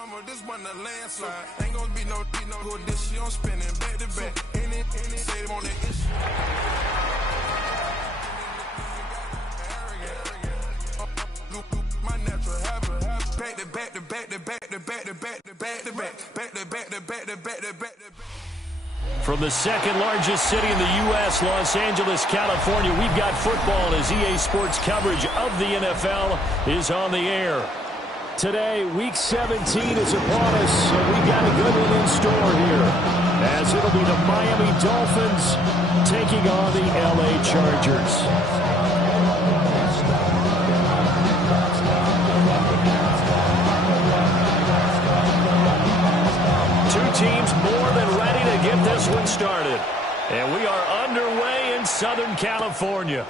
summer, this one a landslide. Ain't gonna be no go this shit, I'm spinning back to back. Any say they want that issue. My natural habit. Back to back to back to back to back to back to back to back back to back to back to back to back to back. From the second largest city in the U.S., Los Angeles, California, we've got football as EA Sports coverage of the NFL is on the air. Today, Week 17 is upon us, and we've got a good one in store here, as it'll be the Miami Dolphins taking on the L.A. Chargers. Two teams more than ready to get this one started. And we are underway in Southern California.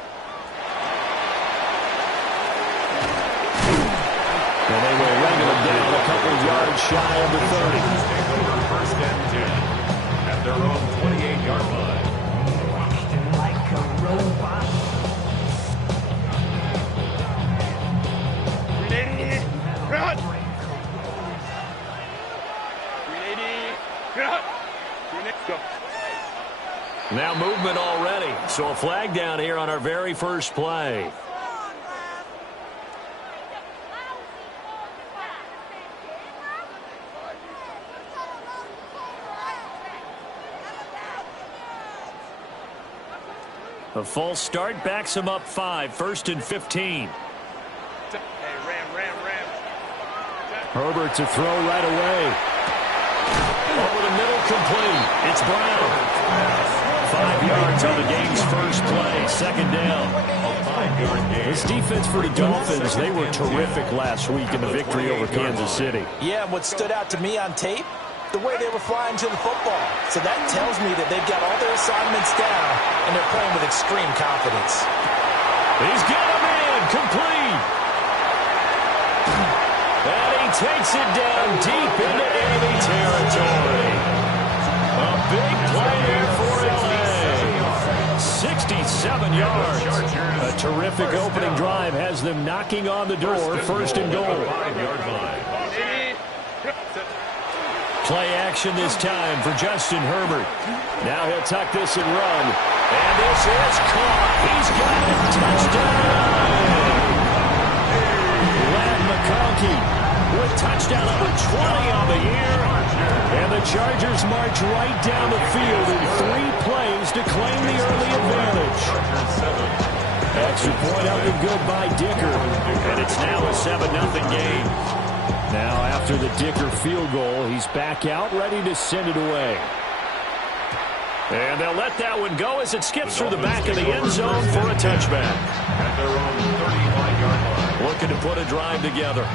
And they will run them down a couple yards shy of the 30. First and 10 at their own 28-yard line. Like a robot. Run! Now movement already, so a flag down here on our very first play. A false start backs him up 5, 1st and 15. Hey, ram. Herbert to throw right away. Over the middle, complete. It's Brown. 5 yards on the game's first play. Second down. This defense for the Dolphins, they were terrific last week in the victory over Kansas City. Yeah, what stood out to me on tape, the way they were flying to the football. So that tells me that they've got all their assignments down, and they're playing with extreme confidence. He's got him in. Complete. And he takes it down deep into enemy territory. A big play there for LA. 67 yards. A terrific opening drive has them knocking on the door. First and goal. Play action this time for Justin Herbert. Now he'll tuck this and run. And this is caught. He's got it. Touchdown. Lad McConkey with touchdown number 20 on the year. And the Chargers march right down the field in 3 plays to claim the early advantage. Extra point up and good by Dicker. And it's now a 7-0 game. Now, after the Dicker field goal, he's back out, ready to send it away. And they'll let that one go as it skips through the back of the end zone for a touchback. At their own 35-yard line. Looking to put a drive together.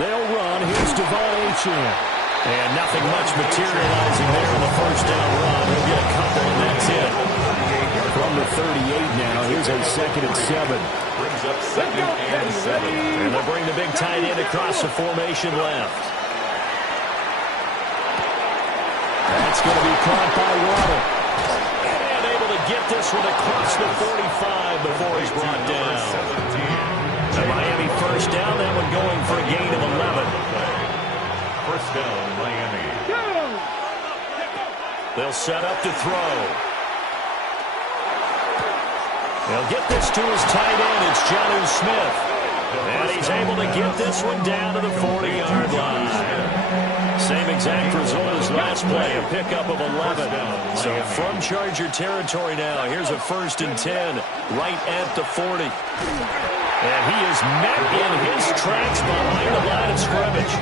They'll run. Here's Devon Achane. And nothing much materializing there in the first down run. He'll get a couple, and that's it. From the 38 now, here's a 2nd and 7. Brings up 2nd and 7. And they'll bring the big tight end across the formation left. That's going to be caught by Waddle. And able to get this one across the 45 before he's brought down. The Miami first down, that one going for a gain of 11. First down, Miami. They'll set up to throw. They'll get this to his tight end. It's Jonnu Smith. And he's able to get this one down to the 40-yard line. Same exact result as last play, a pickup of 11. So from Charger territory now, here's a 1st and 10 right at the 40. And he is met in his tracks behind the line of scrimmage.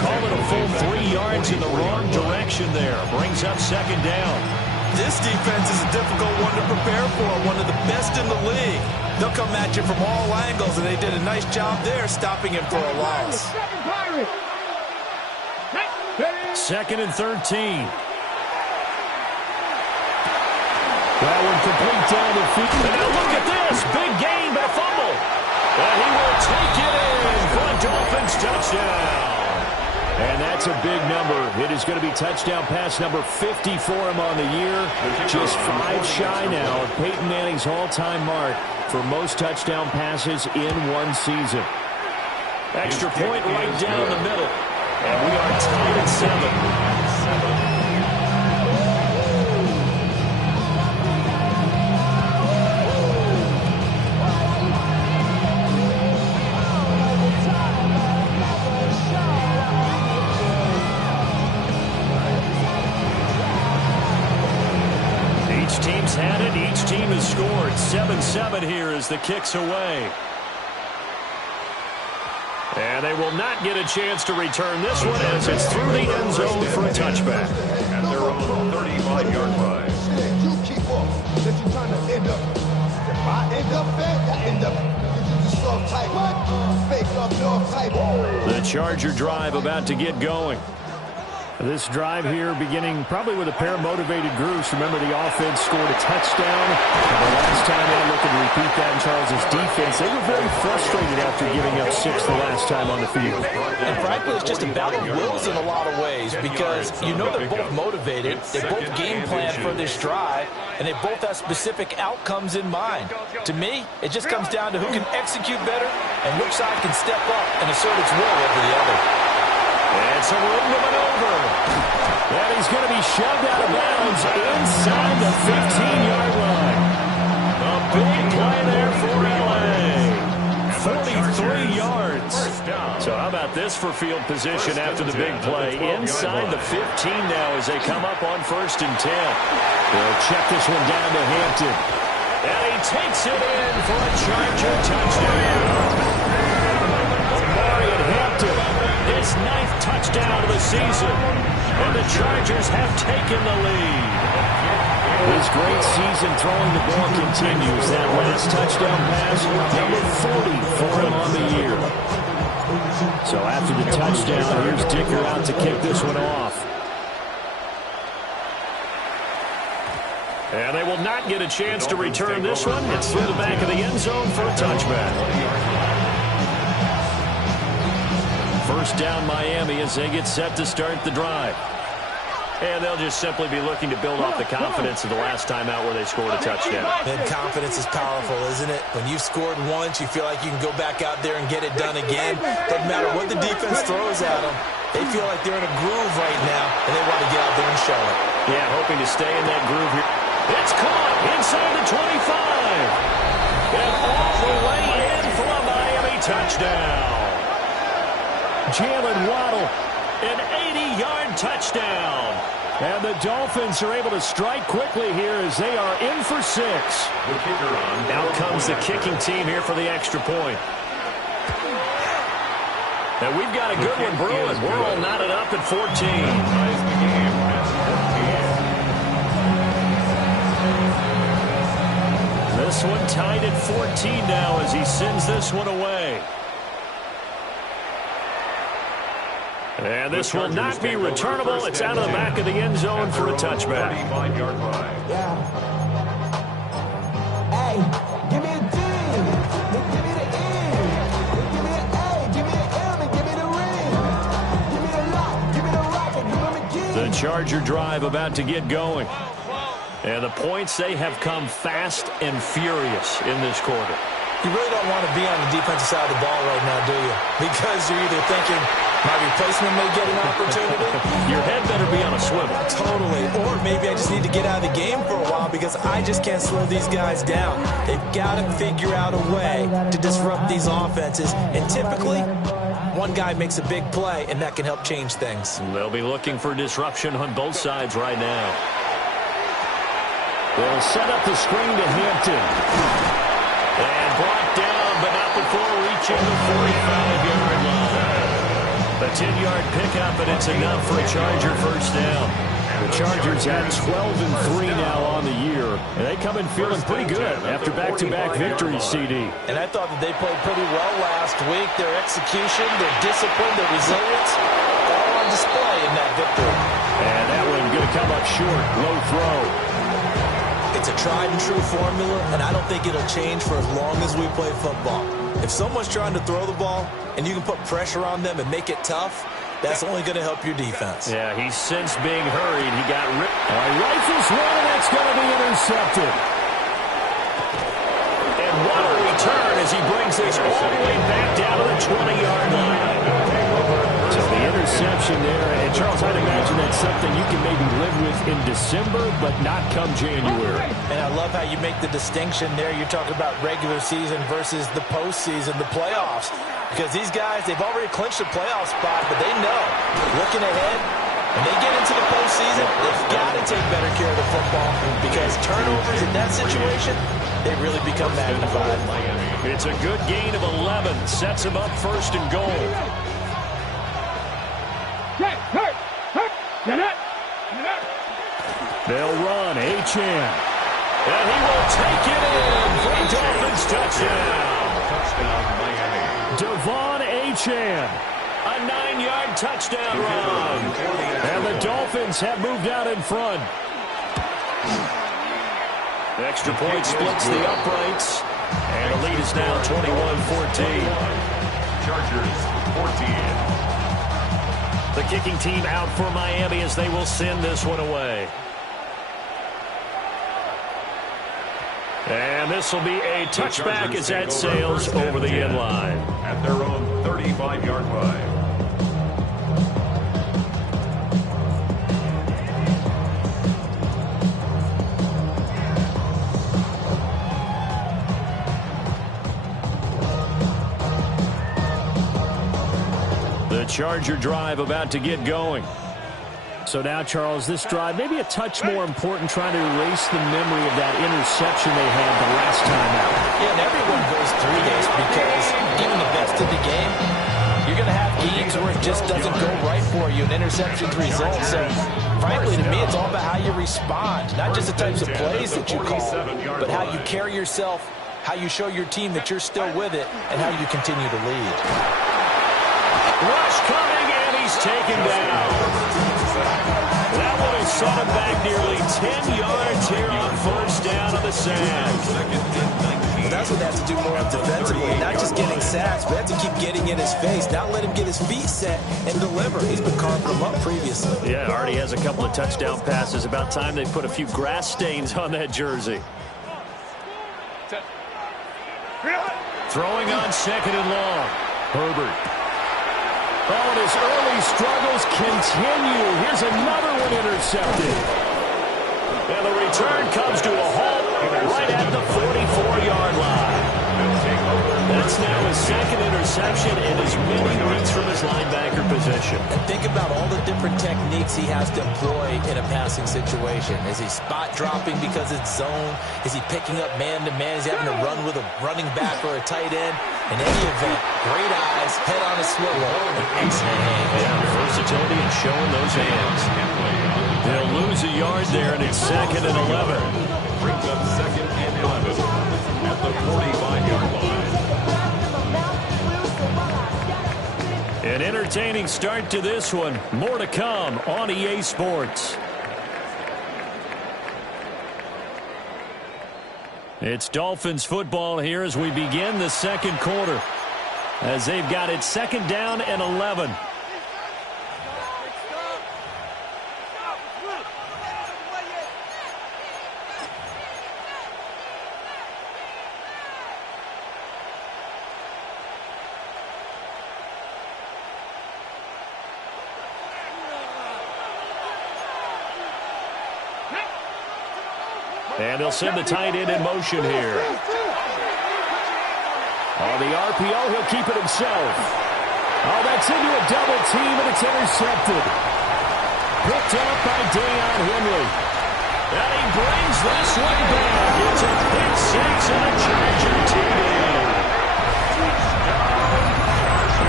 Call it a full 3 yards in the wrong direction there. Brings up 2nd down. This defense is a difficult one to prepare for, one of the best in the league. They'll come at you from all angles, and they did a nice job there stopping him for a loss. 2nd and 13. That one complete down the field. And now look at this. Big gain by fumble. And he will take it in for a Dolphins touchdown. And that's a big number. It is going to be touchdown pass number 50 for him on the year. Just 5 shy now of Peyton Manning's all-time mark for most touchdown passes in one season. Extra point right down the middle. And we are tied at 7. Each team's had it. Each team has scored. 7-7 here as the kick's away. And they will not get a chance to return this one as it's through the end zone for a touchback. At their own 35-yard line. You keep up. That you're trying to end up. If I end up bad, I end up. You just soft type. What? Fake up, no type. The Charger drive about to get going. This drive here beginning probably with a pair of motivated groups. Remember, the offense scored a touchdown. And the last time they look and repeat that in Charles' defense, they were very frustrated after giving up 6 the last time on the field. And frankly, it's just a battle of wills in a lot of ways because you know they're both motivated. They both game plan for this drive, and they both have specific outcomes in mind. To me, it just comes down to who can execute better and which side can step up and assert its will over the other. And some room to maneuver. And he's going to be shoved out of bounds inside the 15-yard line. A big play there for L.A. 43 yards. So how about this for field position after the big play? Inside the 15 now as they come up on 1st and 10. They'll check this one down to Hampton. And he takes it in for a Charger touchdown. His 9th touchdown of the season, and the Chargers have taken the lead. His great season throwing the ball continues. That last touchdown pass, number 40 for him on the year. So after the touchdown, here's Dicker out to kick this one off. And they will not get a chance to return this one. It's through the back of the end zone for a touchback. First down Miami as they get set to start the drive. And they'll just simply be looking to build off the confidence of the last time out where they scored a touchdown. And confidence is powerful, isn't it? When you've scored once, you feel like you can go back out there and get it done again. Doesn't matter what the defense throws at them. They feel like they're in a groove right now, and they want to get out there and show it. Yeah, hoping to stay in that groove here. It's caught inside the 25. And all the way in for a Miami touchdown. Jalen Waddle, an 80-yard touchdown. And the Dolphins are able to strike quickly here as they are in for 6. Out comes the kicking team here for the extra point. And we've got a good one brewing. We're all knotted up at 14. This one tied at 14 now as he sends this one away. And this will not be returnable. It's out of the back of the end zone for a touchback. Yeah. Hey, give me a D. Give me the E. Give me an A. Give me an M. And give me the ring. Give me the lock. Give me the rocket. Give me the key. The Charger drive about to get going. And the points, they have come fast and furious in this quarter. You really don't want to be on the defensive side of the ball right now, do you? Because you're either thinking, my replacement may get an opportunity. Your head better be on a swivel. Totally. Or maybe I just need to get out of the game for a while because I just can't slow these guys down. They've got to figure out a way to disrupt these offenses. And typically, one guy makes a big play, and that can help change things. They'll be looking for disruption on both sides right now. They'll set up the screen to Hampton. And brought down, but not before reaching the 45-yard line. A 10-yard pickup, and it's enough for a Charger first down. The Chargers at 12-3 now on the year, and they come in feeling pretty good after back-to-back victories, CD. And I thought that they played pretty well last week. Their execution, their discipline, their resilience, all on display in that victory. And that one going to come up short, low throw. It's a tried-and-true formula, and I don't think it'll change for as long as we play football. If someone's trying to throw the ball and you can put pressure on them and make it tough, that's only going to help your defense. Yeah, he's since being hurried. He got ripped. Rifles one, and that's going to be intercepted. And what a return as he brings this all the way back down to the 20-yard line. So the interception there, and Charles, I'd imagine that's something you can maybe live with in December, but not come January. And I love how you make the distinction there. You're talking about regular season versus the postseason, the playoffs. Because these guys, they've already clinched a playoff spot, but they know, looking ahead, when they get into the postseason, they've got to take better care of the football because turnovers in that situation, they really become magnified. It's a good gain of 11. Sets him up first and goal. They'll run. Achane. And he will take it in for a Dolphins touchdown. Touchdown, Miami. Devon Achane. A 9-yard touchdown run. And the Dolphins have moved out in front. The extra point splits the uprights. And the lead is now 21-14. Chargers 14. The kicking team out for Miami as they will send this one away. And this will be a touchback as that sails over the end line. At their own 35-yard line. The Charger drive about to get going. So now, Charles, this drive maybe a touch more important, trying to erase the memory of that interception they had the last time out. Yeah, and everyone goes through this because even the best of the game, you're going to have games where it just doesn't go right for you, and interceptions result. So, frankly, to me, it's all about how you respond, not just the types of plays that you call, but how you carry yourself, how you show your team that you're still with it, and how you continue to lead. Rush coming, and he's taken down. That one will set him back nearly 10 yards here on first down on the sack. And that's what they have to do more of defensively, not just getting sacks, but have to keep getting in his face, not let him get his feet set and deliver. He's been carving them up previously. Yeah, already has a couple of touchdown passes. About time they put a few grass stains on that jersey. Throwing on second and long. Herbert. Oh, and his early struggles continue. Here's another one intercepted. And the return comes to a halt right at the 44-yard line. That's now his second interception and as many runs from his linebacker position. And think about all the different techniques he has to employ in a passing situation. Is he spot dropping because it's zone? Is he picking up man-to-man? Is he having to run with a running back or a tight end? In any event, great eyes, head on a swivel, and excellent hands. Yeah, versatility and showing those hands. They'll lose a yard there, and it's second and 11. Brings up second and 11 at the 45-yard line. An entertaining start to this one. More to come on EA Sports. It's Dolphins football here as we begin the second quarter. As they've got it second down and 11. And they'll send the tight end in motion here. On the RPO, he'll keep it himself. Oh, that's into a double team, and it's intercepted. Picked up by Deion Henry. And he brings this one back. It's a pick six and a Charger TD.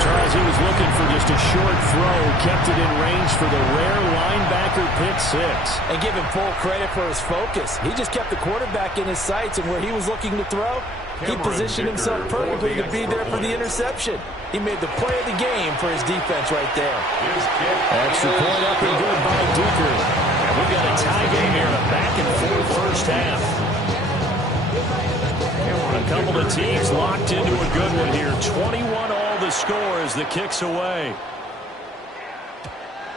Charles, he was looking for just a short throw, kept it in range for the rare linebacker pick six. And give him full credit for his focus. He just kept the quarterback in his sights, and where he was looking to throw, he positioned himself perfectly to be there for the interception. He made the play of the game for his defense right there. Extra point up and good by Duker. And we've got a tie game here in a back-and-forth first half. A couple of teams locked into a good one here. 21 all the score as the kick's away.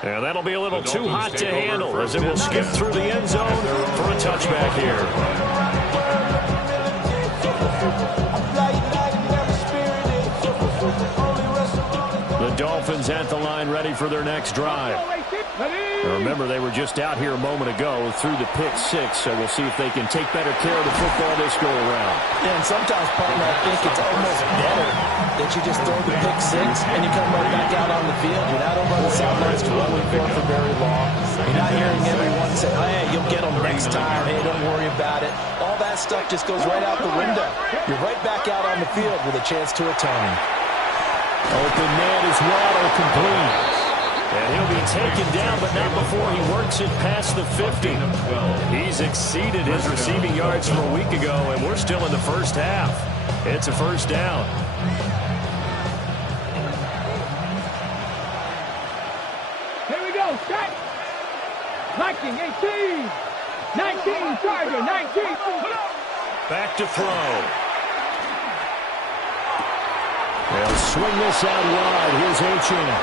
And that'll be a little too hot to handle as it will skip through the end zone for a touchback here. Dolphins at the line ready for their next drive. Now remember, they were just out here a moment ago through the pick six, so we'll see if they can take better care of the football this go around. Yeah, and sometimes, partner, I think it's almost better that you just throw the pick six and you come right back out on the field. You're not over on the sidelines dwelling for very long. You're not hearing everyone say, hey, you'll get them next time. Hey, don't worry about it. All that stuff just goes right out the window. You're right back out on the field with a chance to atone. Open man is Waddle, complete. And he'll be taken down, but not before he works it past the 50. He's exceeded his receiving yards from a week ago, and we're still in the first half. It's a first down. Here we go, set. 19, 18. 19, Charger, 19. Back to throw. They'll swing this out wide. Here's Achane.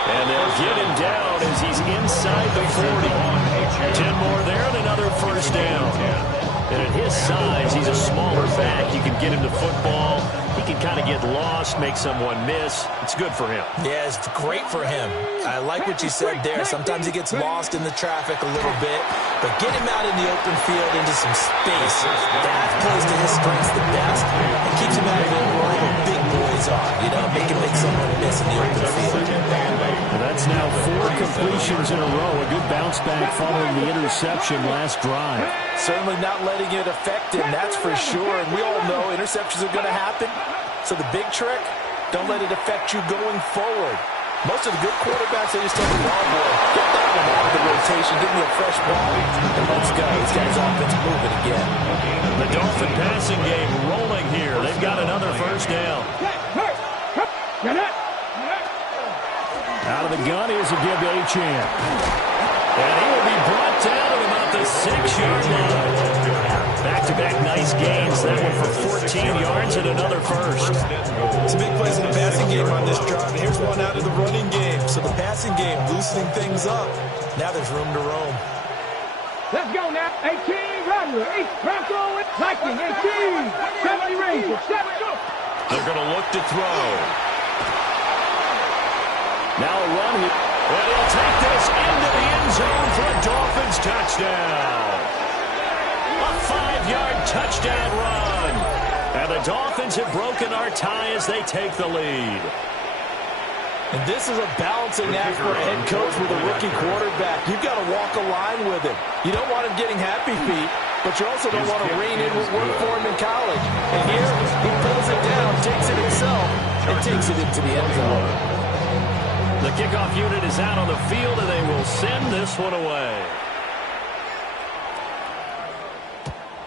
And they'll get him down as he's inside the 40. 10 more there and another first down. And at his size, he's a smaller back. You can get him the football. He can kind of get lost, make someone miss. It's good for him. Yeah, it's great for him. I like what you said there. Sometimes he gets lost in the traffic a little bit, but get him out in the open field into some space. That plays to his strengths the best and keeps him out of it where all the big boys are. You know, make him make someone miss in the open field. And that's now 4 completions in a row. A good bounce back following the interception last drive. Certainly not letting it affect him, that's for sure. And we all know interceptions are going to happen. So the big trick, don't let it affect you going forward. Most of the good quarterbacks, they just take the ball boy. Get that one out of the rotation. Give me a fresh ball, and let's go. He's got his offense moving again. The Dolphin passing game rolling here. They've got another first down. Out of the gun, here's a give to Achane. And he will be brought down at about the 6-yard line. Back-to-back nice gains. That one for 14 yards and another first. Some big plays in the passing game on this drive. Here's one out of the running game. So the passing game loosening things up. Now there's room to roam. Let's go now. 18, Rattler. 8, Bronco, Viking, 18. 70 Rangers, 7. They're going to look to throw. Now a run here. And he'll take this into the end zone for a Dolphins touchdown. A 5-yard touchdown run. And the Dolphins have broken our tie as they take the lead. And this is a balancing act for a head coach with a rookie quarterback. You've got to walk a line with him. You don't want him getting happy feet, but you also don't want to rein in what worked for him in college. And here, he pulls it down, takes it himself, and takes it into the end zone. The kickoff unit is out on the field, and they will send this one away.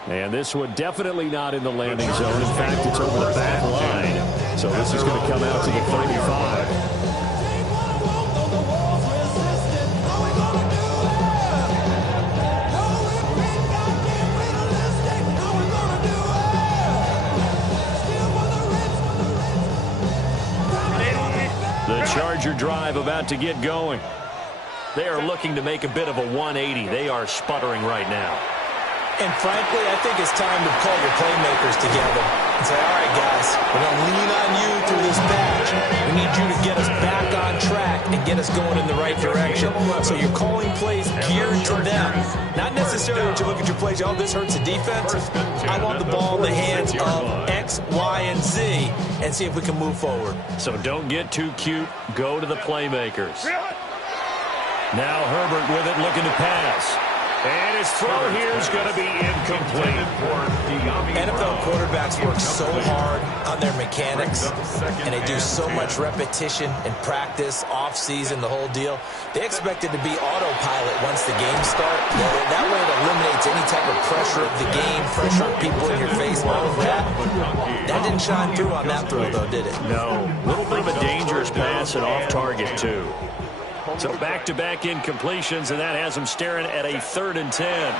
And this one definitely not in the landing zone. In fact, it's over the back line. So this is going to come out to the 35. The Charger drive about to get going. They are looking to make a bit of a 180. They are sputtering right now. And frankly, I think it's time to call your playmakers together and say, all right, guys, we're going to lean on you through this batch. We need you to get us back on track and get us going in the right direction. So you're calling plays geared to them. Not necessarily that you look at your plays, oh, this hurts the defense. I want the ball in the hands of X, Y, and Z and see if we can move forward. So don't get too cute. Go to the playmakers. Now Herbert with it, looking to pass. And his throw here is going to be incomplete. NFL quarterbacks work so hard on their mechanics, and they do so much repetition and practice, off-season, the whole deal. They expect it to be autopilot once the game starts. That way it eliminates any type of pressure of the game, pressure of people in your face, all of that. That didn't shine through on that throw, though, did it? No. A little bit of a dangerous pass and off target, too. So back-to-back incompletions, and that has them staring at a 3rd and 10. Able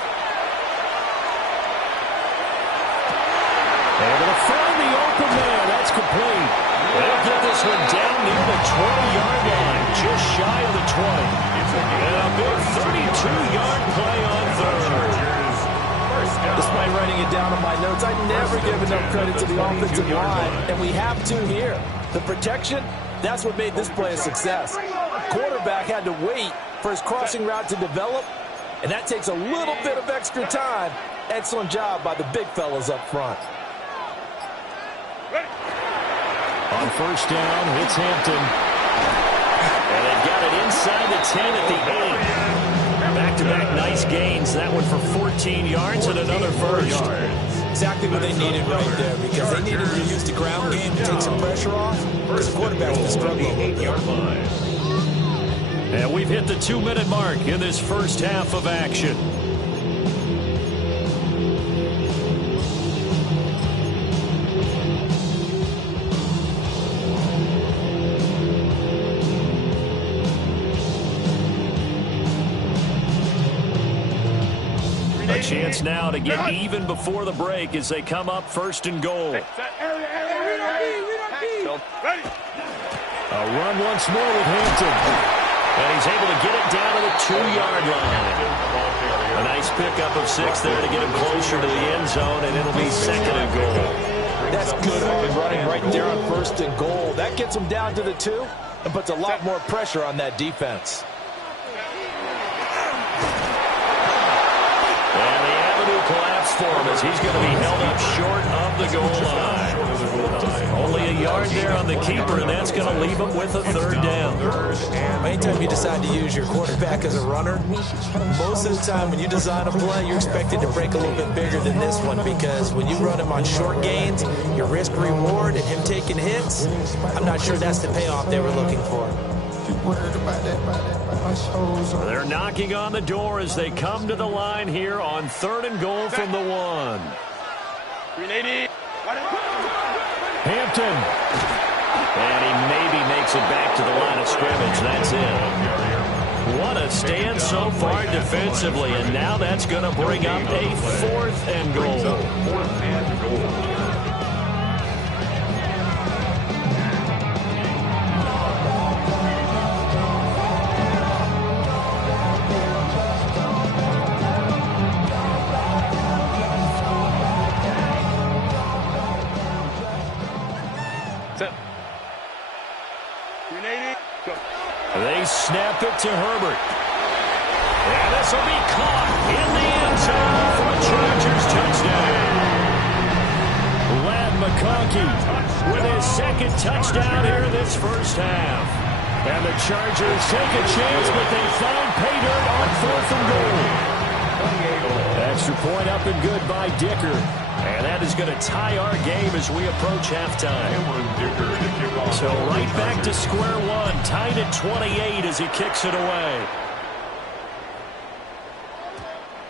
to find the open man. That's complete. They'll get this one down near the 20-yard line, just shy of the 20. And a big 32-yard play on 3rd. Despite writing it down on my notes, I never give enough credit to the offensive line, and we have to here. The protection That's what made this play a success. Quarterback had to wait for his crossing route to develop, and that takes a little bit of extra time. Excellent job by the big fellas up front. On first down, it's Hampton. And they've got it inside the 10 at the 8. Back-to-back nice gains. That one for 14 yards and another first. Exactly what they needed right there, because they needed to use the ground game to take some pressure off, because the quarterback was struggling a little bit. And we've hit the 2-minute mark in this first half of action. A chance now to get even before the break as they come up first and goal. A run once more with Hampton. And he's able to get it down to the 2-yard line. A nice pickup of 6 there to get him closer to the end zone, and it'll be second and goal. That's good hard running right there on first and goal. That gets him down to the 2 and puts a lot more pressure on that defense. And the avenue collapsed for him as he's going to be held up short of the goal line. Only a yard there on the keeper, and that's going to leave him with a third down. Anytime you decide to use your quarterback as a runner, most of the time when you design a play, you're expected to break a little bit bigger than this one, because when you run him on short gains, your risk-reward and him taking hits, I'm not sure that's the payoff they were looking for. They're knocking on the door as they come to the line here on third and goal from the 1. Hampton. And he maybe makes it back to the line of scrimmage. That's it. What a stand so far defensively, and now that's going to bring up a fourth and goal. They snap it to Herbert. And this will be caught in the end zone for a Chargers touchdown. Lad McConkey with his second touchdown here in this first half. And the Chargers take a chance, but they find pay dirt on fourth and goal. Extra point up and good by Dicker. And that is going to tie our game as we approach halftime. So right back to square one, tied at 28 as he kicks it away.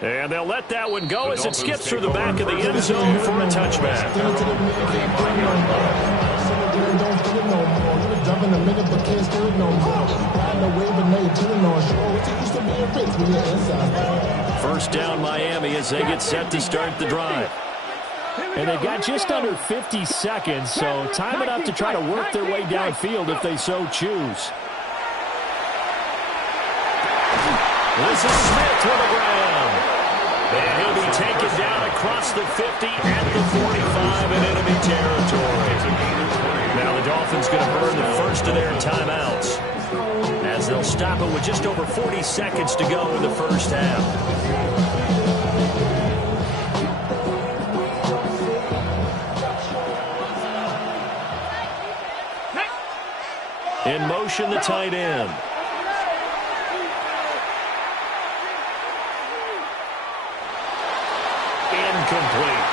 And they'll let that one go as it skips through the back of the end zone for a touchback. First down Miami as they get set to start the drive. And they've got just under 50 seconds, so time enough to try to work their way downfield if they so choose. This is Smith to the ground. And he'll be taken down across the 50 and the 45 in enemy territory. Now the Dolphins going to burn the first of their timeouts, as they'll stop it with just over 40 seconds to go in the first half. In motion, the tight end. Incomplete.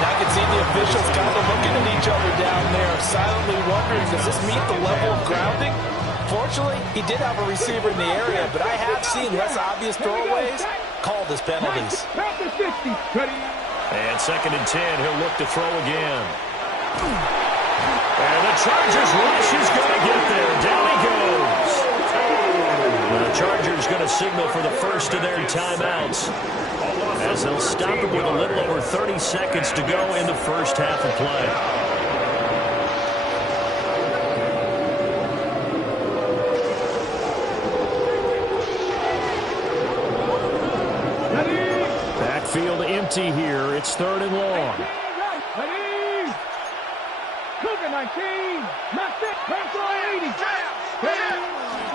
And I can see the officials kind of looking at each other down there, silently wondering, does this meet the level of grounding? Fortunately, he did have a receiver in the area, but I have seen less obvious throwaways called as penalties. And second and 10, he'll look to throw again. And the Chargers rush is going to get there. Down he goes. And the Chargers going to signal for the first of their timeouts, as they'll stop it with a little over 30 seconds to go in the first half of play. Backfield empty here. It's third and long. 19. Not it. Cross on 80.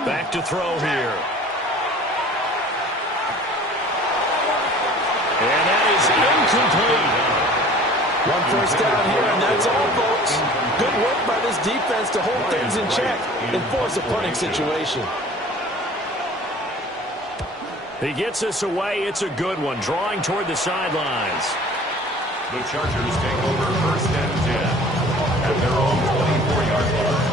Back to throw here. And that is incomplete. One first down here, and that's all, folks. Good work by this defense to hold things in check and force a punting situation. He gets us away. It's a good one. Drawing toward the sidelines. The Chargers take over 1st and 10 at their own 24-yard line.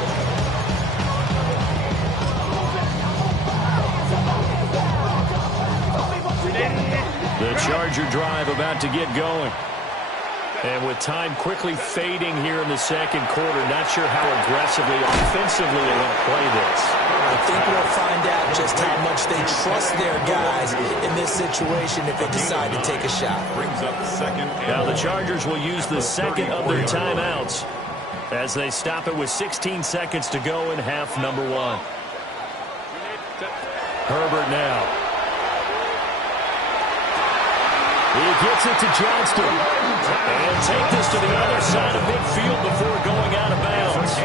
The Charger drive about to get going. And with time quickly fading here in the second quarter, not sure how aggressively, offensively they want to play this. I think we'll find out just how much they trust their guys in this situation if they decide to take a shot. Brings up second. Now the Chargers will use the second of their timeouts as they stop it with 16 seconds to go in half number one. Herbert now. He gets it to Johnston. And take this to the other side of midfield before going out of bounds.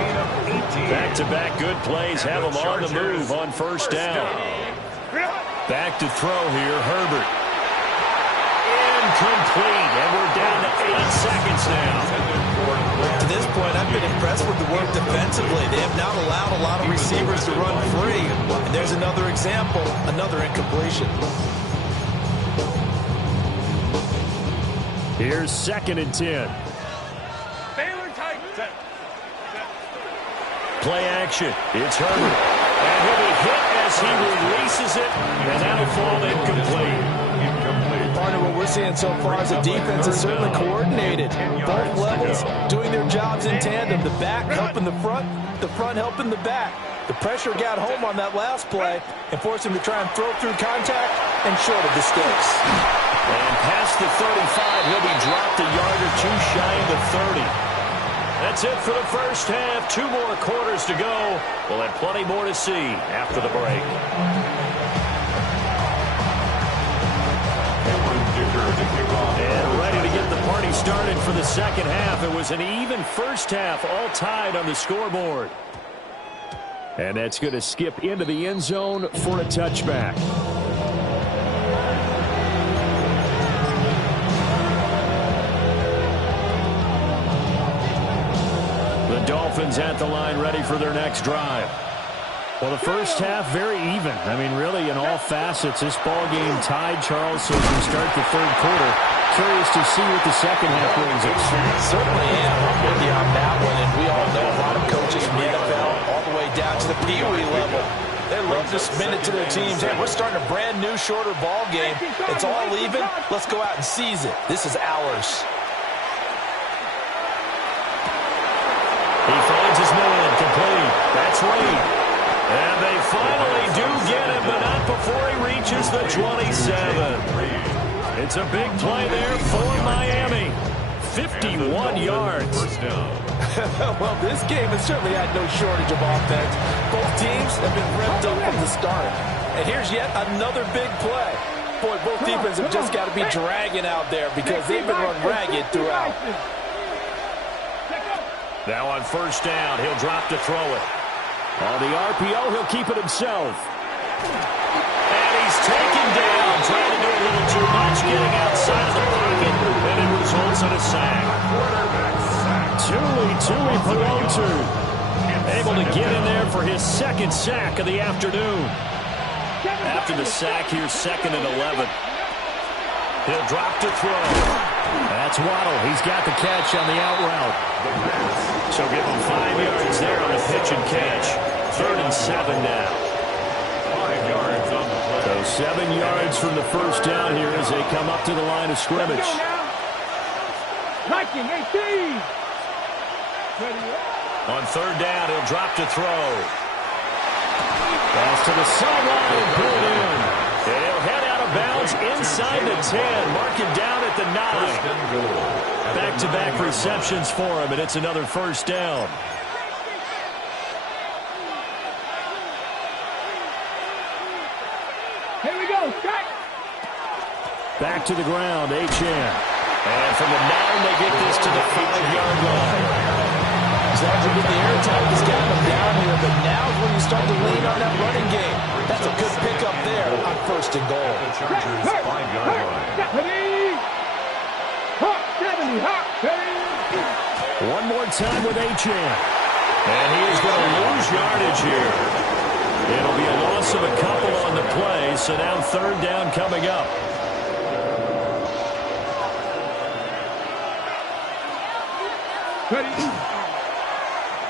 Back-to-back good plays have them on the move on first down. Back to throw here, Herbert. Incomplete, and we're down to 8 seconds now. To this point, I've been impressed with the work defensively. They have not allowed a lot of receivers to run free. And there's another example, another incompletion. Here's 2nd and 10. Play action. It's Herbert. And he'll be hit as he releases it. And that'll fall incomplete. Part of what we're seeing so far is the defense is certainly coordinated. Both levels doing their jobs in tandem. The back helping the front helping the back. The pressure got home on that last play and forced him to try and throw through contact and short of the sticks. And past the 35, he'll be dropped a yard or two shy of the 30. That's it for the first half. 2 more quarters to go. We'll have plenty more to see after the break. And ready to get the party started for the second half. It was an even first half, all tied on the scoreboard. And that's going to skip into the end zone for a touchback. The Dolphins at the line, ready for their next drive. Well, the first half, very even. I mean, really, in all facets, this ball game tied, Charles, so as we start the third quarter. Curious to see what the second half brings us. Certainly am. I'm with you on that one, and we all know a lot of coaches from the NFL all the way down to the Pee Wee level. They love to spin it to their teams. Hey, we're starting a brand new, shorter ball game. It's all even. Let's go out and seize it. This is ours. He finds his man, complete. That's Reed. And they finally do get him, but not before he reaches the 27. It's a big play there for Miami. 51 yards. Well, this game has certainly had no shortage of offense. Both teams have been revved up from the start. And here's yet another big play. Boy, both defenses have just got to be dragging out there because they've been run ragged throughout. Now on first down, he'll drop to throw it. On the RPO, he'll keep it himself. And he's taken down, trying to do a little too much, getting outside of the pocket, and it results in a sack. Tui Pelotu able to get in there for his second sack of the afternoon. After the sack, here's 2nd and 11. He'll drop to throw. That's Waddle. He's got the catch on the out route. So give him 5 yards there on the pitch and catch. 3rd and 7 now. 5 yards on the play. So 7 yards from the first down here as they come up to the line of scrimmage. Viking 18. On 3rd down, he'll drop to throw. Pass to the sideline and pull it in. And he'll head out of bounds inside the 10. Mark him down at the 9. Back-to-back receptions for him, and it's another first down. Here we go, strike. Back to the ground, Achane. And from the 9, they get this to the 5-yard line. As long as you get the air attack, he's got him down here. But now is when you start to lean on that running game. That's a good pickup there on 1st and goal. The Chargers 5-yard line. One more time with Achane. And he is going to lose yardage here. It'll be a loss of a couple on the play, so now 3rd down coming up.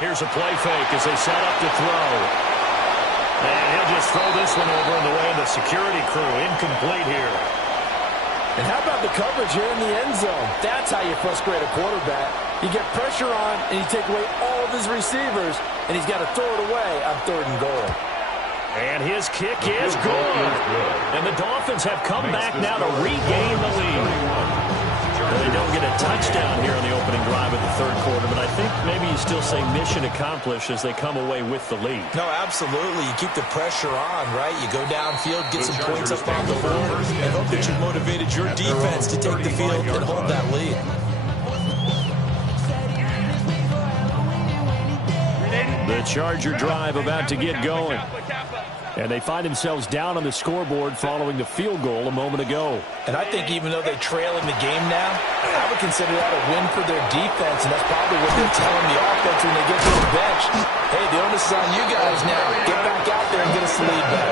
Here's a play fake as they set up to throw. And he'll just throw this one over in the way of the security crew. Incomplete here. And how about the coverage here in the end zone? That's how you frustrate a quarterback. You get pressure on, and you take away all of his receivers, and he's got to throw it away on 3rd and goal. And his kick is good. And the Dolphins have come back now to regain the lead. They don't get a touchdown here on the opening drive of the 3rd quarter, but I think maybe you still say mission accomplished as they come away with the lead. No, absolutely. You keep the pressure on, right? You go downfield, get some points up on the board, and hope that you've motivated your defense to take the field and hold that lead. The Charger drive about to get going. And they find themselves down on the scoreboard following the field goal a moment ago. And I think even though they trail in the game now, I would consider that a win for their defense, and that's probably what they're telling the offense when they get to the bench. Hey, the onus is on you guys now. Get back out there and get us the lead back.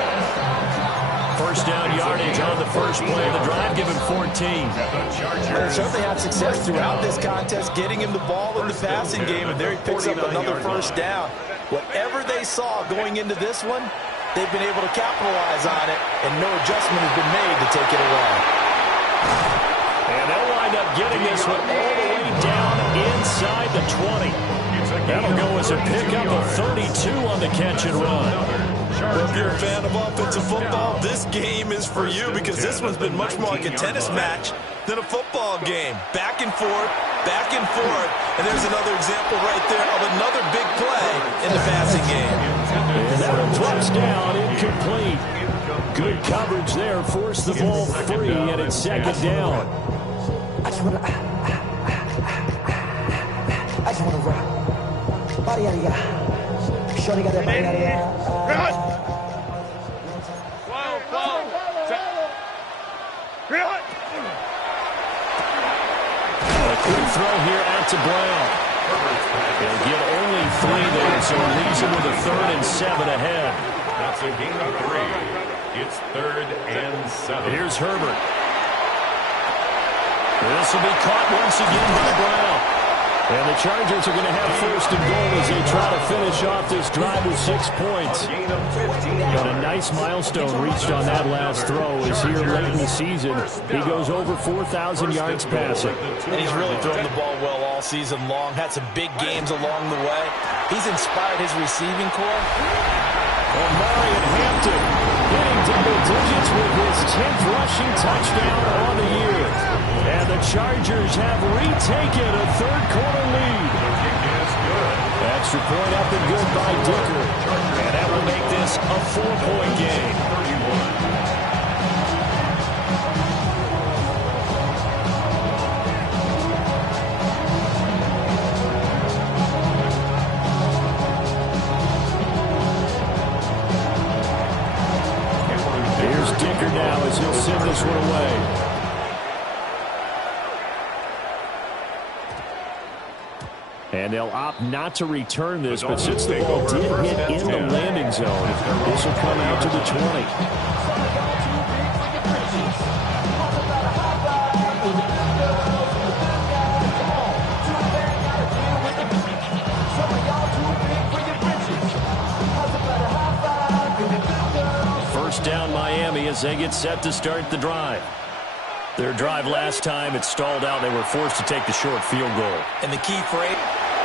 1st down yardage on the first play of the drive, given 14. And they certainly had success throughout this contest, getting him the ball in the passing game, and there he picks up another 1st down. Whatever they saw going into this one, they've been able to capitalize on it, and no adjustment has been made to take it away. And they'll wind up getting this one all the way down inside the 20. That'll go as a pickup of 32 on the catch and run. Well, if you're a fan of offensive football, this game is for you because this one's been much more like a tennis match than a football game. Back and forth, and there's another example right there of another big play in the passing game. And that one drops down, incomplete. Good coverage there, forced the ball free, and it's 2nd down. I just wanna rock. Body out of ya. Shorty got that body out of ya. A quick throw here out to Brown. He'll get only 3 there, so it leaves him with a 3rd and 7 ahead. That's a gain of 3. It's 3rd and 7. Here's Herbert. This will be caught once again by Brown. And the Chargers are going to have 1st and goal as they try to finish off this drive with 6 points. But a nice milestone reached on that last throw is here late in the season. He goes over 4,000 yards passing. And he's really thrown the ball well all season long. Had some big games along the way. He's inspired his receiving corps. And Marion Hampton hitting double digits with his 10th rushing touchdown on the year. And the Chargers have retaken a 3rd quarter lead. Extra point up and good by Dicker. And that will make this a 4-point game. Here's Dicker now as he'll send this one away. And they'll opt not to return this, but since the ball did hit in the landing zone, this will come out to the 20. First down Miami as they get set to start the drive. Their drive last time, it stalled out. They were forced to take the short field goal. And the key phrase.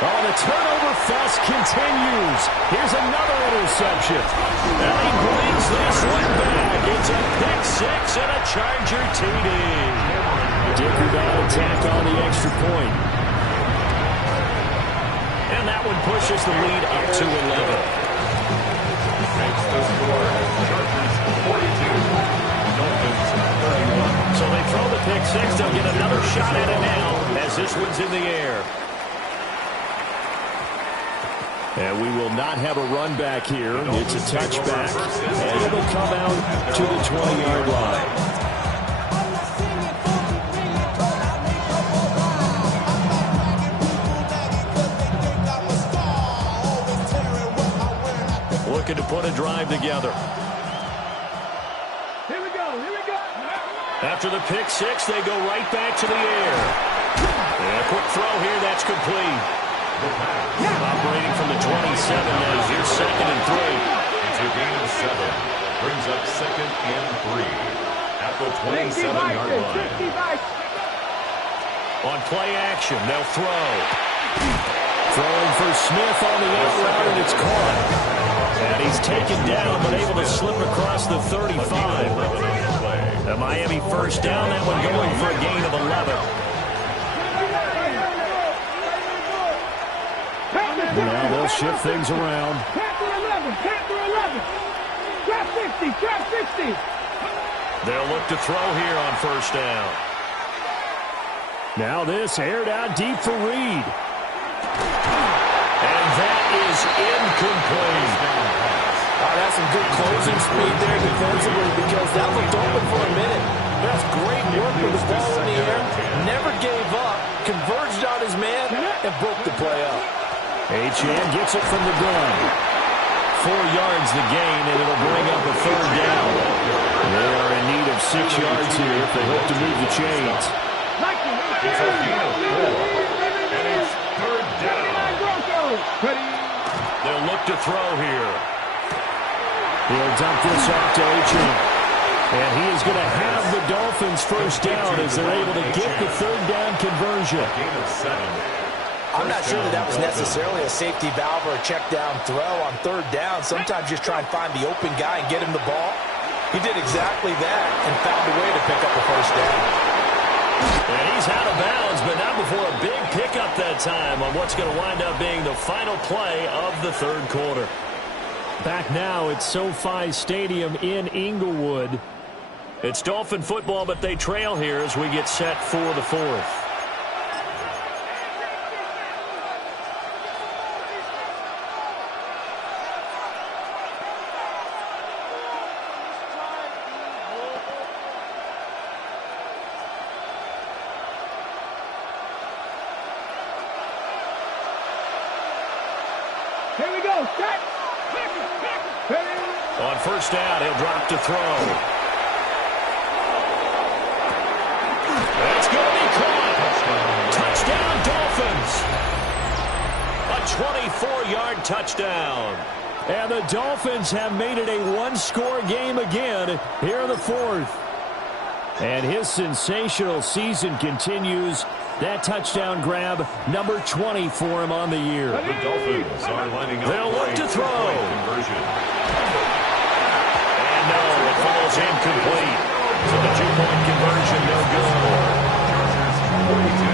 Oh, the turnover fest continues. Here's another interception. And he brings this one back. It's a pick 6 and a Charger TD. Dicker down attack on the extra point. And that one pushes the lead up to 11. Makes the score. Chargers 42. Dolphins 31. So they throw the pick 6. They'll get another shot at it now as this one's in the air. And we will not have a run back here. It's a touchback, and it'll come out to the 20-yard line. Looking to put a drive together. Here we go. After the pick six, they go right back to the air. And a quick throw here, that's complete. Operating from the 27 now. Here's 2nd and 3. It's a gain of 7. Brings up 2nd and 3 at the 27-yard line. On play action, they'll throw. Throwing for Smith on the out route, and it's caught. And he's taken down, but able to slip across the 35. The Miami first down, that one going for a gain of 11. Now they'll shift things around. Panther 11. Trap 60. They'll look to throw here on first down. Now this aired out deep for Reed. And that is incomplete. That's some good closing speed there defensively because that looked open for a minute. That's great work with the ball in the air. Never gave up, converged on his man, and broke the play up. Achane gets it from the gun. 4 yards the gain, and it'll bring up a 3rd down. They are in need of 6 yards here if they hope to move the chains. It's a gain of 4, and it's 3rd down. They'll look to throw here. He'll dump this off to Achane. And he is going to have the Dolphins first down as they're able to get the 3rd down conversion. Gain of 7. I'm not sure that was necessarily a safety valve or a check down throw on 3rd down. Sometimes just try and find the open guy and get him the ball. He did exactly that and found a way to pick up a first down. And he's out of bounds, but not before a big pickup that time on what's going to wind up being the final play of the 3rd quarter. Back now at SoFi Stadium in Inglewood. It's Dolphin football, but they trail here as we get set for the 4th. Here we go. Set. On first down, he'll drop to throw. That's going to be caught. Touchdown, Dolphins. A 24-yard touchdown. And the Dolphins have made it a one-score game again here in the 4th. And his sensational season continues. That touchdown grab, number 20 for him on the year. The Dolphins are lining up. They'll look to throw. Conversion. And no, it falls incomplete. So the 2-point conversion, no good. 42.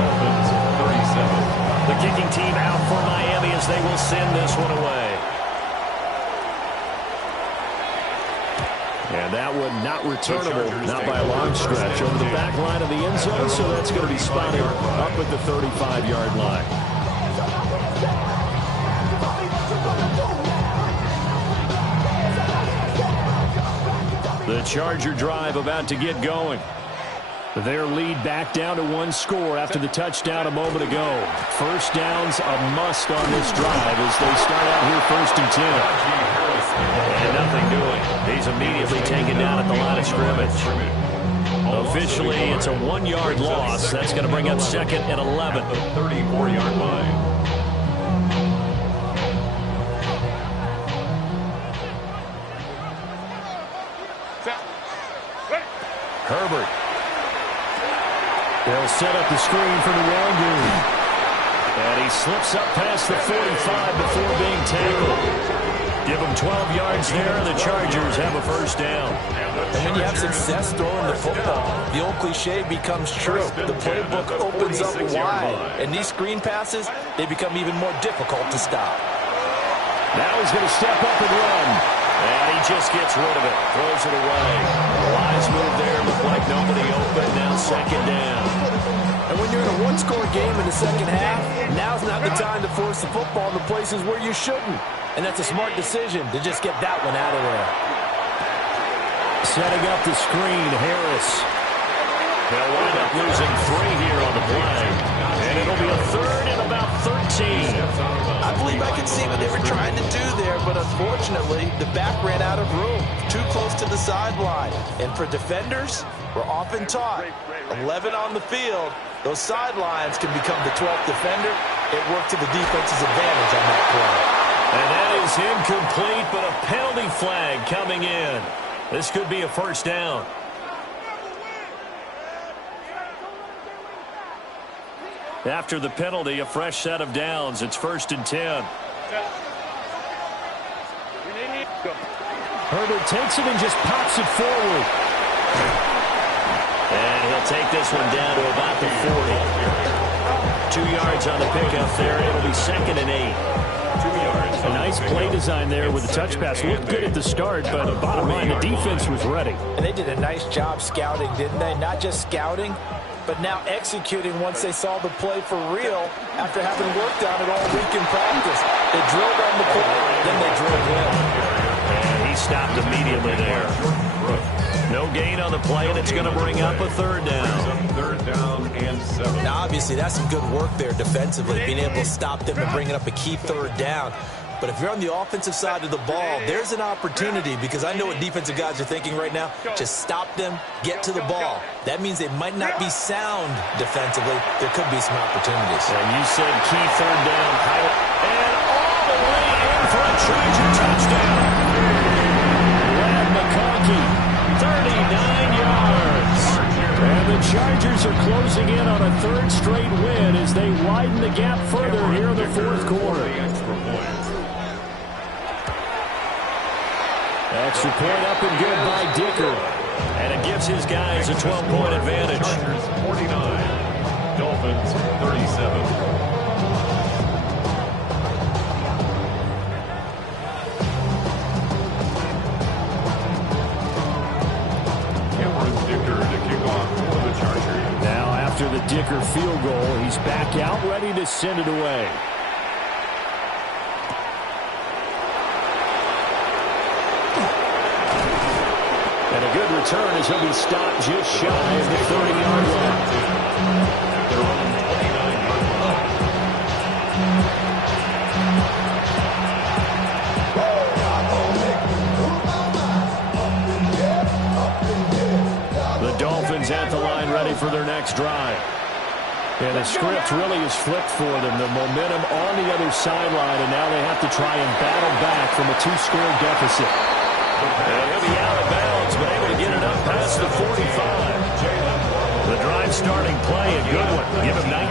Dolphins 37. The kicking team out for Miami as they will send this one away. And that one not returnable, not by a long stretch, over the back line of the end zone, so that's going to be spotted up at the 35-yard line. The Charger drive about to get going. Their lead back down to 1 score after the touchdown a moment ago. First down's a must on this drive as they start out here 1st and 10. And nothing doing. He's immediately taken down at the line of scrimmage. Officially, it's a 1-yard loss. That's going to bring up 2nd and 11. At the 34-yard line. Herbert. They'll set up the screen for the Wangoon. And he slips up past the 45 before being tackled. Give them 12 yards there, and the Chargers have a first down. And when you have success throwing the football, the old cliche becomes true. The playbook opens up wide, and these screen passes, they become even more difficult to stop. Now he's going to step up and run. And he just gets rid of it, throws it away. Wise move there, looked like nobody open, now 2nd down. And And when you're in a one-score game in the second half, now's not the time to force the football in the places where you shouldn't. And that's a smart decision to just get that one out of there. Setting up the screen, Harris. They'll wind up losing 3 here on the play. And it'll be a third and about 13. I believe I can see what they were trying to do there, but unfortunately, the back ran out of room. Too close to the sideline. And for defenders, we're often taught, 11 on the field, those sidelines can become the 12th defender. It worked to the defense's advantage on that play. And that is incomplete, but a penalty flag coming in. This could be a first down. After the penalty, a fresh set of downs. It's 1st and 10. Herbert takes it and just pops it forward. And he'll take this one down to about the 40. 2 yards on the pickup there. It'll be 2nd and 8. 2 yards. A nice play design there with the touch pass. Looked good at the start, but bottom line, the defense was ready. And they did a nice job scouting, didn't they? Not just scouting, but now executing once they saw the play for real after having worked on it all week in practice. They drilled on the play, then they drilled in. And he stopped immediately there. No gain on the play, and it's going to bring up a 3rd down. 3rd down and 7. Now, obviously, that's some good work there defensively, being able to stop them and bringing up a key 3rd down. But if you're on the offensive side of the ball, there's an opportunity, because I know what defensive guys are thinking right now. Just stop them, get to the ball. That means they might not be sound defensively. There could be some opportunities. And you said key 3rd down. And all the way in for a Charger touchdown. Brad McConkey. 39 yards. And the Chargers are closing in on a 3rd straight win as they widen the gap further here in the 4th quarter. Extra point up and good by Dicker. And it gives his guys a 12-point advantage. Chargers 49. Dolphins 37. Now, after the Dicker field goal, he's back out, ready to send it away. And a good return as he'll be stopped just shy of the 30-yard line. At the line, ready for their next drive. And the script really is flipped for them. The momentum on the other sideline, and now they have to try and battle back from a 2-score deficit. And he'll be out of bounds, but able to get it up past the 45. The drive starting play, a good one. Give him 19.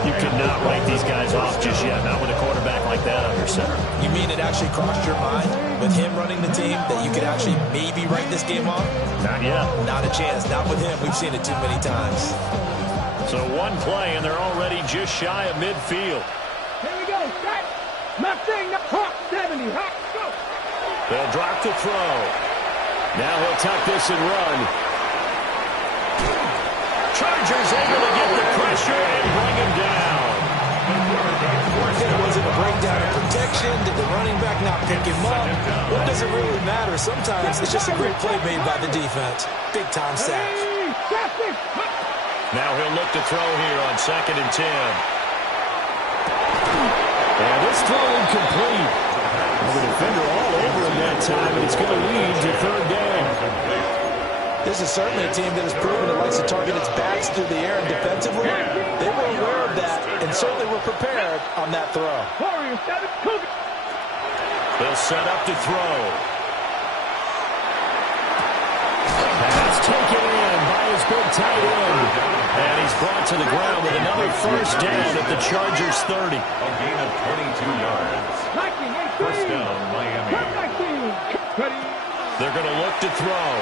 You cannot write these guys off just yet, not with a quarterback like that under center. You mean it actually crossed your mind with him running the team that you could actually maybe write this game off? Not yet. Not a chance. Not with him. We've seen it too many times. So one play, and they're already just shy of midfield. Here we go. Set. Mustang. Hawk 70. Hawk. Go. They'll drop the throw. Now he'll tuck this and run. Chargers able to get the pressure and bring him down. It wasn't a breakdown in protection. Did the running back not pick him up? What does it really matter? Sometimes it's just a great play made by the defense. Big-time sack. Now he'll look to throw here on 2nd and 10. And this throw incomplete. Well, the defender all over him that time, and it's going to lead to 3rd down. This is certainly a team that has proven it likes to target its backs through the air, and defensively, they were aware of that and certainly were prepared on that throw. They'll set up to throw. And that's taken in by his big tight end. And he's brought to the ground with another 1st down at the Chargers 30. A gain of 22 yards. 1st down, Miami. They're going to look to throw.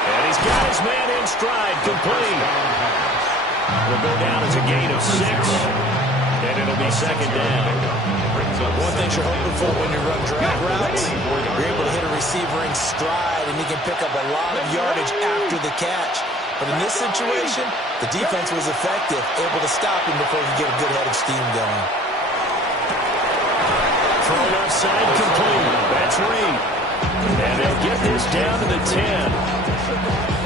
And he's got his man in stride, complete. Will go down as a gain of 6. And it'll be 2nd down. One thing you're hoping for when you run drag routes, you're able to hit a receiver in stride, and he can pick up a lot of yardage after the catch. But in this situation, the defense was effective, able to stop him before he could get a good head of steam going. Throw left side complete. That's Reed. And they'll get this down to the 10.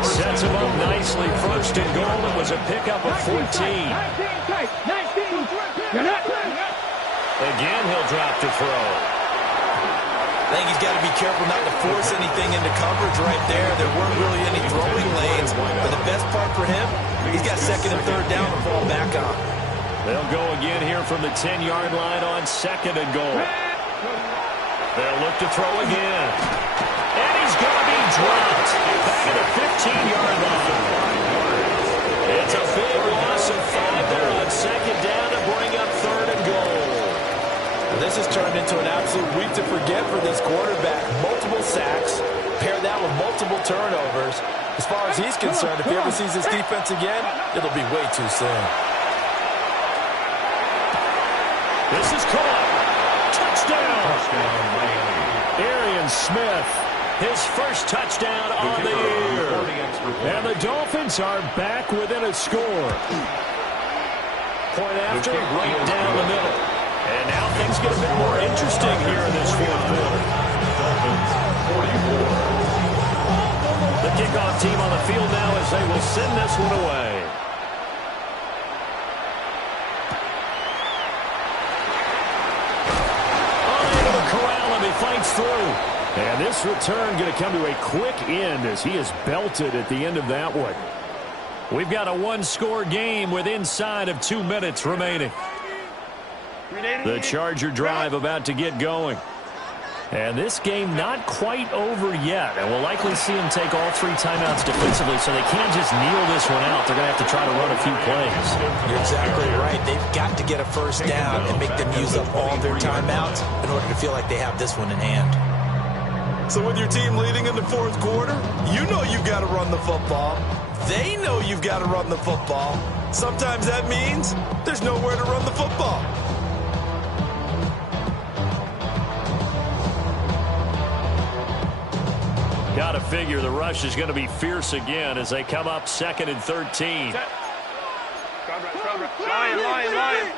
Sets him up nicely. First and goal. It was a pickup of 14. 19. Again, he'll drop to throw. I think he's got to be careful not to force anything into coverage right there. There weren't really any throwing lanes. But the best part for him, he's got second and third down to fall back on. They'll go again here from the 10-yard line on second and goal. They'll look to throw again. And he's going to be dropped back at the 15-yard line. It's a big loss of 5 there on second down to bring up third and goal. This has turned into an absolute week to forget for this quarterback. Multiple sacks, pair that with multiple turnovers. As far as he's concerned, if he ever sees his defense again, it'll be way too soon. This is caught. Touchdown. Arian Smith, his first touchdown on the year. And the Dolphins are back within a score. Point after, right down the middle. And now things get a bit more interesting here in this fourth quarter. The kickoff team on the field now as they will send this one away. Unable to corral him, he fights through. And this return going to come to a quick end as he is belted at the end of that one. We've got a one-score game with inside of 2 minutes remaining. The Charger drive about to get going. And this game not quite over yet. And we'll likely see him take all 3 timeouts defensively, so they can't just kneel this one out. They're going to have to try to run a few plays. You're exactly right. They've got to get a first down and make them use up all their timeouts in order to feel like they have this one in hand. So with your team leading in the fourth quarter, you know you've got to run the football. They know you've got to run the football. Sometimes that means there's nowhere to run the football. Got to figure the rush is going to be fierce again as they come up second and 13. Lion.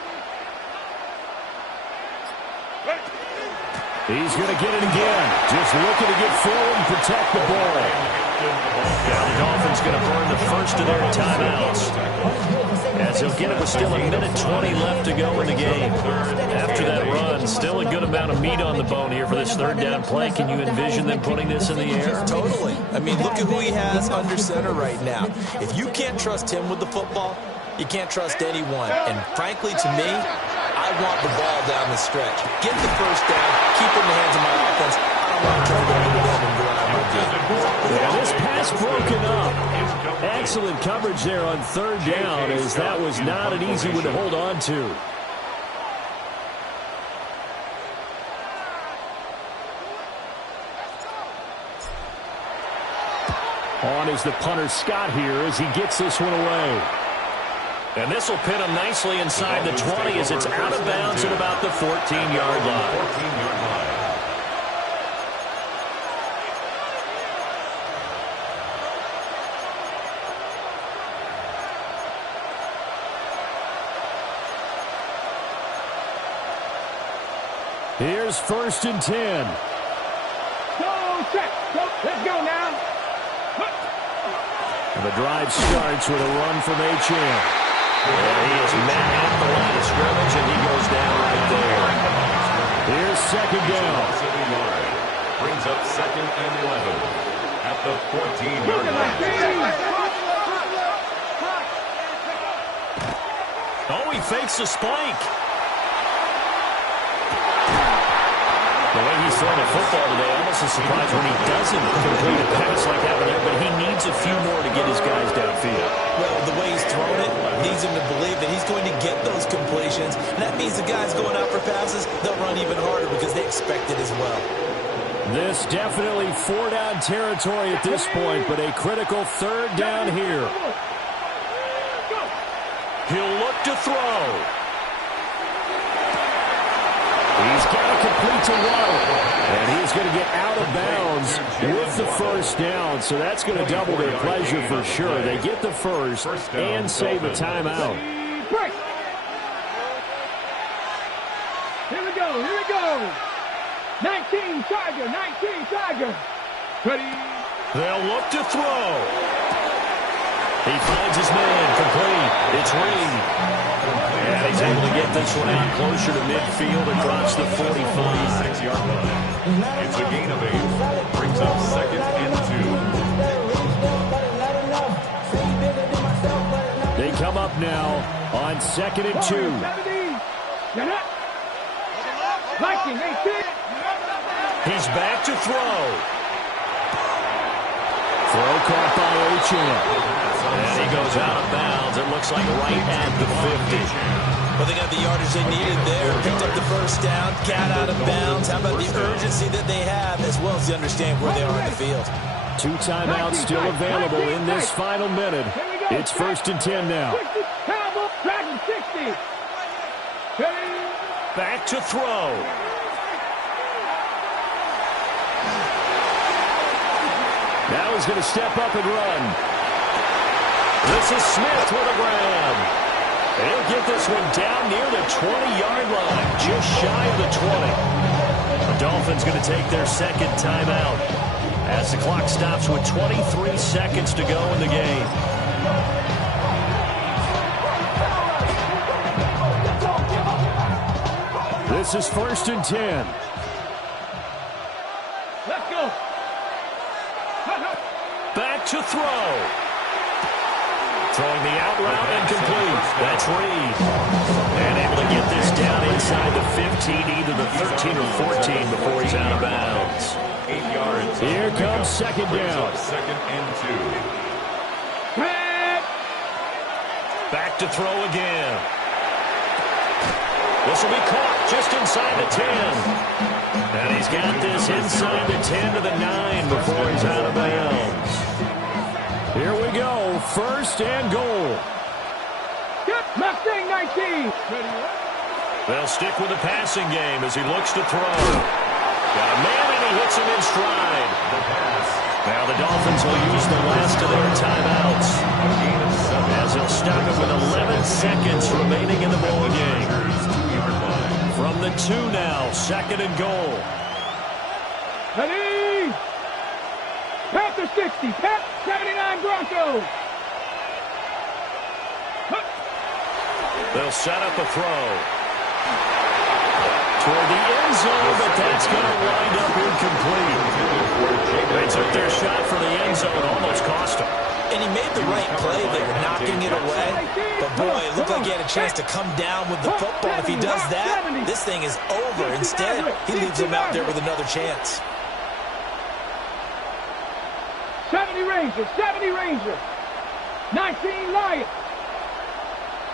He's going to get it again. Just looking to get forward and protect the ball. Now the Dolphins going to burn the first of their timeouts. As he'll get it with still 1:20 left to go in the game. After that run, still a good amount of meat on the bone here for this third down play. Can you envision them putting this in the air? Totally. I mean, look at who he has under center right now. If you can't trust him with the football, you can't trust anyone. And frankly, to me, I want the ball down the stretch. Get the first down, keep it in the hands of my offense. I don't want to turn it over to them and go out of my game. And this pass broken up. Excellent coverage there on third down, as that was not an easy one to hold on to. On is the punter Scott here as he gets this one away. And this will pin him nicely inside the 20 as it's out of bounds at about the 14-yard line. Here's first and 10. Go, set. Go. Let's go now. And the drive starts with a run from H.M. And he is met at the line of scrimmage, and he goes down right there. Here's second down. Brings up second and 11 at the 14-yard line. Oh, he fakes the spike. The way he's throwing the football today, almost a surprise when he doesn't complete a pass like that there, but he needs a few more to get his guys downfield. Well, the way he's thrown it leads him to believe that he's going to get those completions. And that means the guys going out for passes, they'll run even harder because they expect it as well. This definitely 4-down territory at this point, but a critical third down here. He'll look to throw. He's got a complete to Waddle. And he's going to get out of bounds with the first down. So that's going to double their pleasure for sure. They get the first and save a timeout. Break. Here we go. Here we go. 19 Tiger. 19 Tiger. Ready. They'll look to throw. He finds his man. Complete. It's Reed. And he's able to get this one out closer to midfield across the 45. 6-yard line. It's a gain of 8. Brings up 2nd and 2. They come up now on 2nd and 2. Viking, 18. He's back to throw. Throw caught by Achane. And he goes out of bounds. It looks like right at the 50. Well, they got the yardage they needed there. Picked up the first down, got out of bounds. How about the urgency that they have, as well as they understand where they are in the field? 2 timeouts still available in this final minute. It's 1st and 10 now. Dragon 60. Back to throw. Now he's going to step up and run. This is Smith with a grab. He'll get this one down near the 20-yard line, just shy of the 20. The Dolphins going to take their 2nd timeout as the clock stops with 23 seconds to go in the game. This is 1st and 10. Let's go. Back to throw. Throwing the out route and complete. That's Reed. And able to get this down inside the 15, either the 13 or 14 before he's out of bounds. 8 yards. Here comes 2nd down. 2nd and 2. Back to throw again. This will be caught just inside the 10. And he's got this inside the 10 to the 9 before he's out of bounds. Here we go, 1st and goal. Mustang 19. They'll stick with the passing game as he looks to throw. Got a man and he hits him in stride. The pass. Now the Dolphins will use the last of their timeouts as they'll stop it with 11 seconds remaining in the ball game. From the 2 now, 2nd and goal. Ready. Panther 60. Pep 79 Broncos. They'll set up a throw. Toward the end zone, but that's going to wind up incomplete. They took their shot for the end zone, almost cost him. And he made the right play there, knocking it away. But, boy, it looked like he had a chance to come down with the football. If he does that, this thing is over. Instead, he leaves him out there with another chance. 70 Rangers. 70 Rangers. 19 Lions.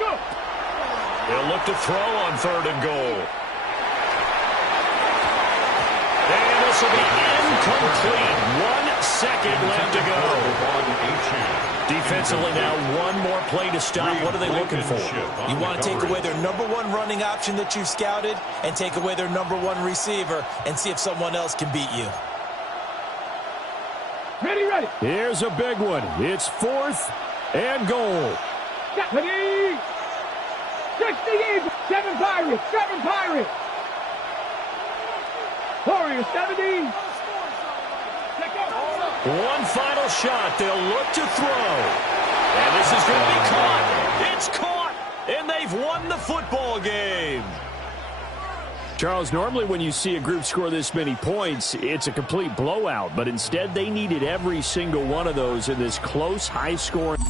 Go. They'll look to throw on 3rd and goal. And this will be incomplete. 1 second left to go. Defensively now, one more play to stop. What are they looking for? You want to take away their #1 running option that you've scouted and take away their #1 receiver and see if someone else can beat you. Ready, ready. Here's a big one. It's 4th and goal. Ready. 60 Eagles. 7 Pirates. 7 Pirates. Warriors 70. One final shot. They'll look to throw. And this is going to be caught. It's caught. And they've won the football game. Charles, normally when you see a group score this many points, it's a complete blowout. But instead, they needed every single one of those in this close, high-scoring